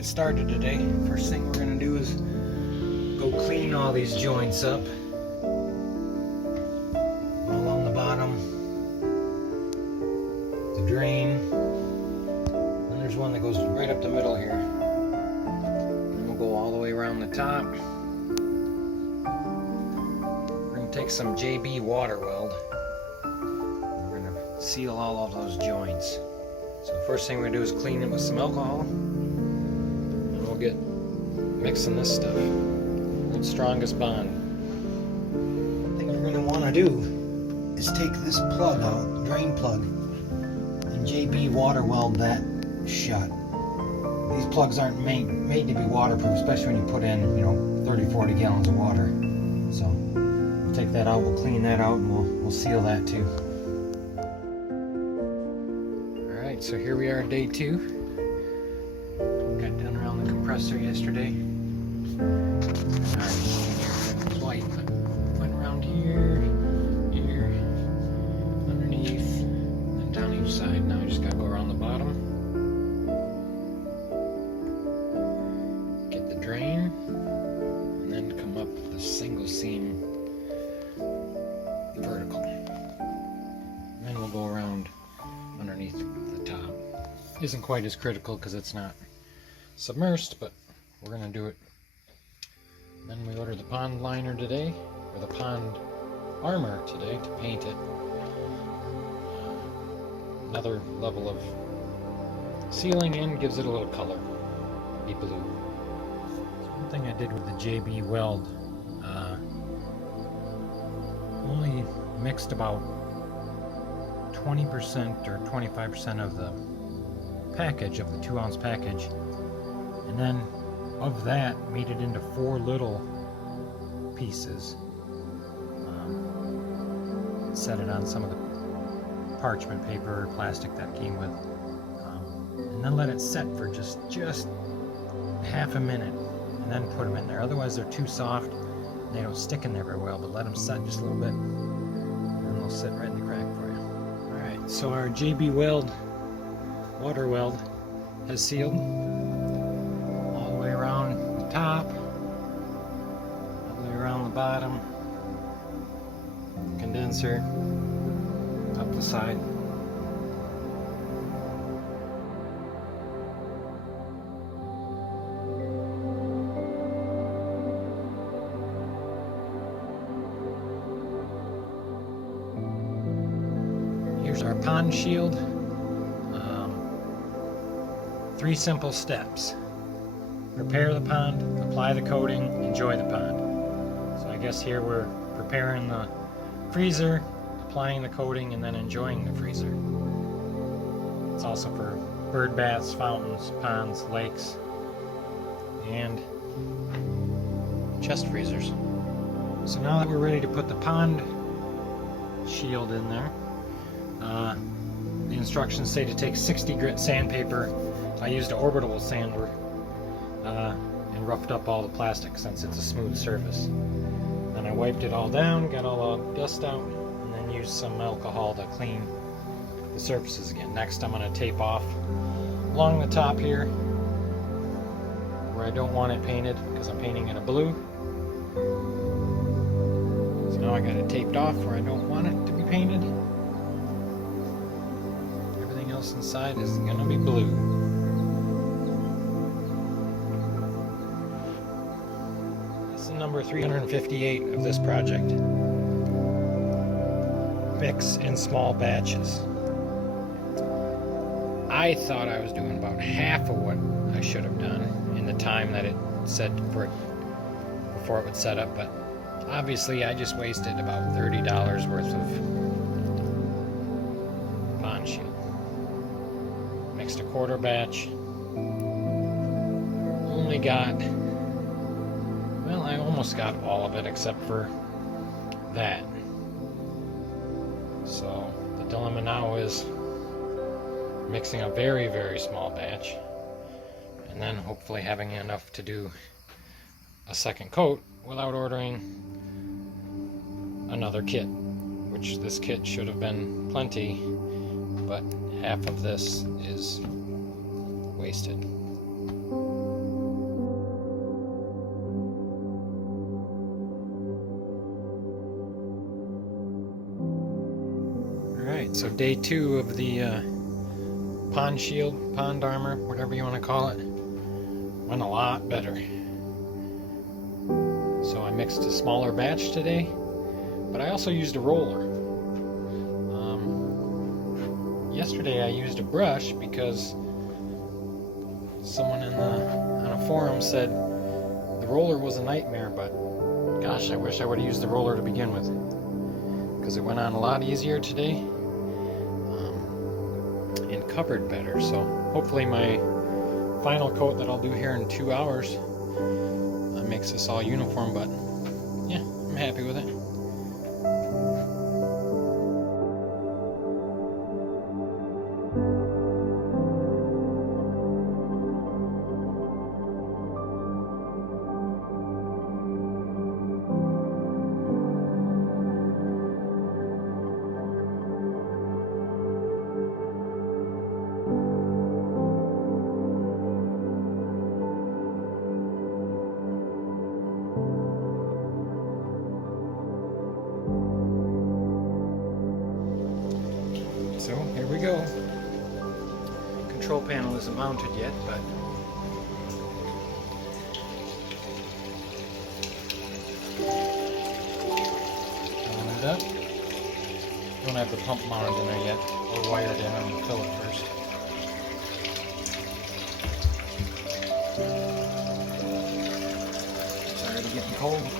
get started today. First thing we're going to do is go clean all these joints up. All on the bottom. The drain. And there's one that goes right up the middle here. And we'll go all the way around the top. We're going to take some JB water weld. We're going to seal all of those joints. So the first thing we're going to do is clean it with some alcohol. And we'll get mixing this stuff. World's strongest bond. One thing we're going to want to do is take this plug out, drain plug, and JB water weld that shut. These plugs aren't made to be waterproof, especially when you put in, 30-40 gallons of water. So we'll take that out, we'll clean that out, and we'll seal that too. Alright, so here we are, day 2. Got done around the compressor yesterday. It's white, but went around here, underneath, and down each side. Now we just gotta go around the bottom. Get the drain, and then come up with a single seam vertical. And then we'll go around underneath the top. Isn't quite as critical because it's not submersed, but we're gonna do it. Then we ordered the pond liner today, or the pond armor today, to paint it. Another level of sealing in gives it a little color, be blue. One thing I did with the JB weld, only mixed about 20% or 25% of the package, of the 2-ounce package, and then of that made it into 4 little pieces. Set it on some of the parchment paper or plastic that came with, and then let it set for just half a minute, and then put them in there. Otherwise they're too soft and they don't stick in there very well, but let them set just a little bit and then they'll sit right in the crack for you. Alright, so our JB weld, water weld, has sealed all the way around the top, all the way around the bottom, condenser, up the side. Here's our pond shield. 3 simple steps. Prepare the pond, apply the coating, enjoy the pond. So I guess here we're preparing the freezer, applying the coating, and then enjoying the freezer. It's also for bird baths, fountains, ponds, lakes, and chest freezers. So now that we're ready to put the pond shield in there, the instructions say to take 60 grit sandpaper. I used an orbital sander and roughed up all the plastic since it's a smooth surface. Then I wiped it all down, got all the dust out, and then used some alcohol to clean the surfaces again. Next I'm going to tape off along the top here where I don't want it painted because I'm painting it a blue. So now I got it taped off where I don't want it to be painted. Everything else inside is going to be blue. Number 358 of this project. Mix in small batches. I thought I was doing about half of what I should have done in the time that it said for it before it would set up, but obviously I just wasted about $30 worth of pond shield. Mixed a quarter batch. Only got, well, I almost got all of it except for that. So the dilemma now is mixing a very, very small batch and then hopefully having enough to do a second coat without ordering another kit, which this kit should have been plenty, but half of this is wasted. So day 2 of the pond shield, pond armor, whatever you want to call it, went a lot better. So I mixed a smaller batch today, but I also used a roller. Yesterday I used a brush because someone on a forum said the roller was a nightmare, but gosh, I wish I would have used the roller to begin with, because it went on a lot easier today and covered better. So hopefully my final coat that I'll do here in 2 hours makes this all uniform, but yeah, I'm happy with it. So here we go. Control panel isn't mounted yet, but open it up. Don't have the pump mounted in there yet, or wired in. I'm gonna fill it first. It's already getting cold.